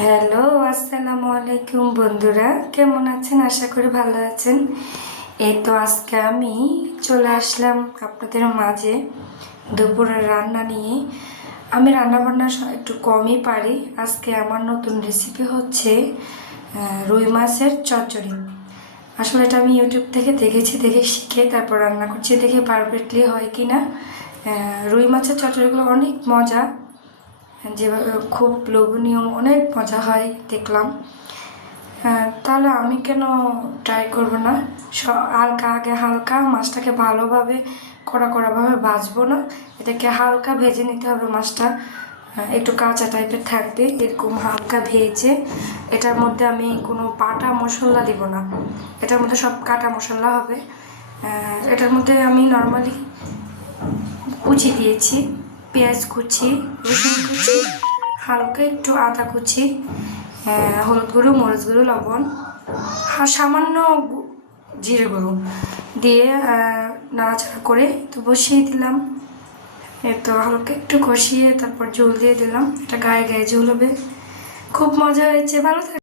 Hello, আসসালামু আলাইকুম বন্ধুরা, কেমন আছেন? আশা করি ভালো আছেন। এই তো আজকে আমি চলে আসলাম আপনাদের মাঝে দুপুরের রান্না নিয়ে। আমি রান্নাবান্না একটু কমই পারি। আজকে আমার নতুন রেসিপি হচ্ছে রুই মাছের চচ্চড়ি। আসলে এটা আমি ইউটিউব থেকে দেখেছি, দেখে শিখে তারপর রান্না করছি, দেখে পারফেক্টলি হয় কি না। রুই মাছের চচ্চড়িগুলো অনেক মজা, যেভাবে খুব লোভনীয়, অনেক মজা হয় দেখলাম। তাহলে আমি কেন ট্রাই করবো না? হালকা মাছটাকে ভালোভাবে কড়াভাবে ভাজবো না, এটাকে হালকা ভেজে নিতে হবে। মাছটা একটু কাঁচা টাইপের থাকবে, এরকম হালকা ভেজে এটার মধ্যে আমি কোনো বাটা মশলা দিব না, এটার মধ্যে সব কাটা মশলা হবে। এটার মধ্যে আমি নর্মালি কুচি দিয়েছি, পেঁয়াজ কুচি, রসুন কুচি, হালকা একটু আদা কুচি, হলুদ গুঁড়ো, মরিচ গুঁড়ো, লবণ আর সামান্য জিরে গুঁড়ো দিয়ে নাড়াচাড়া করে তো বসিয়ে দিলাম। তো হালকা একটু কষিয়ে তারপর ঝোল দিয়ে দিলাম। এটা গায়ে গায়ে ঝোল হবে। খুব মজা হয়েছে, ভালো।